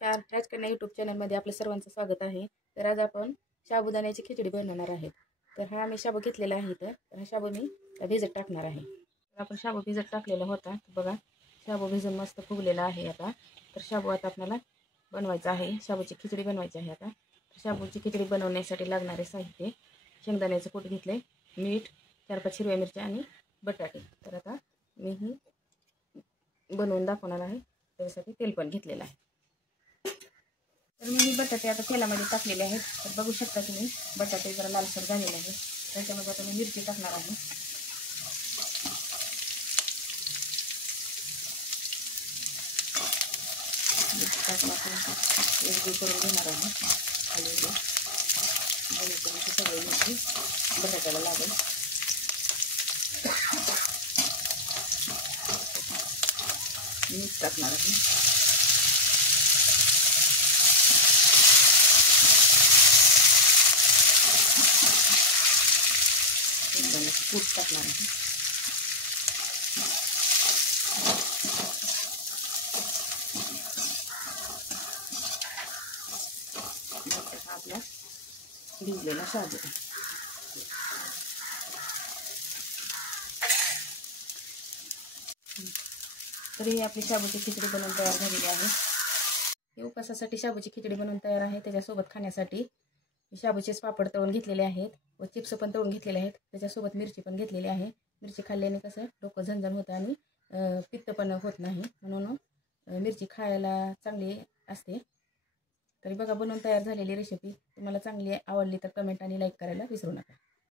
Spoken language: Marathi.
नमस्कार, राजकन्या यूट्यूब चॅनलमध्ये आपलं सर्वांचं स्वागत आहे. तर आज आपण साबुदाण्याची खिचडी बनवणार आहेत. तर हा मी शाबू घेतलेला आहे. तर हा शाबू मी भिजत टाकणार आहे. तर आपण शाबू भिजत टाकलेला होता. बघा, शाबू भिजून मस्त फुगलेला आहे आता. तर शाबू आता आपल्याला बनवायचा आहे. शाबूची खिचडी बनवायची आहे आता. तर शाबूची खिचडी बनवण्यासाठी लागणारे साहित्य: शेंगदाण्याचं कूट घेतले, मीठ, 4-5 हिरव्या मिरच्या आणि बटाटे. तर आता मी ही बनवून दाखवणार आहे. त्यासाठी तेल पण घेतलेलं आहे. तर मी बटाटे आता तेलामध्ये टाकलेले आहेत. तर बघू शकता तुम्ही, बटाटे जरा लालसर झालेले आहेत. त्याच्यामध्ये आता मी मिरची टाकणार आहे. मिरची टाकण्यासाठी एक करून घेणार आहे. खाली सगळी मिरची बटाट्याला लागेल. मीठ टाकणार आहे. कूट टाकणार आहे. आपला भिजलेला शाबू. तर ही आपली शाबूची खिचडी बनवून तयार झालेली आहे. ही उपासासाठी शाबूची खिचडी बनवून तयार आहे. त्याच्यासोबत खाण्यासाठी शाबूचेच पापड तळून घेतलेले आहेत व चिप्स पण तळून घेतलेले आहेत. त्याच्यासोबत मिरची पण घेतलेली आहे. मिरची खाल्ल्याने कसं डोकं झणझण होतं आणि पित्त पण होत नाही, म्हणून मिरची खायला चांगली असते. तरी बघा, बनवून तयार झालेली रेसिपी तुम्हाला चांगली आवडली तर कमेंट आणि लाईक करायला विसरू नका.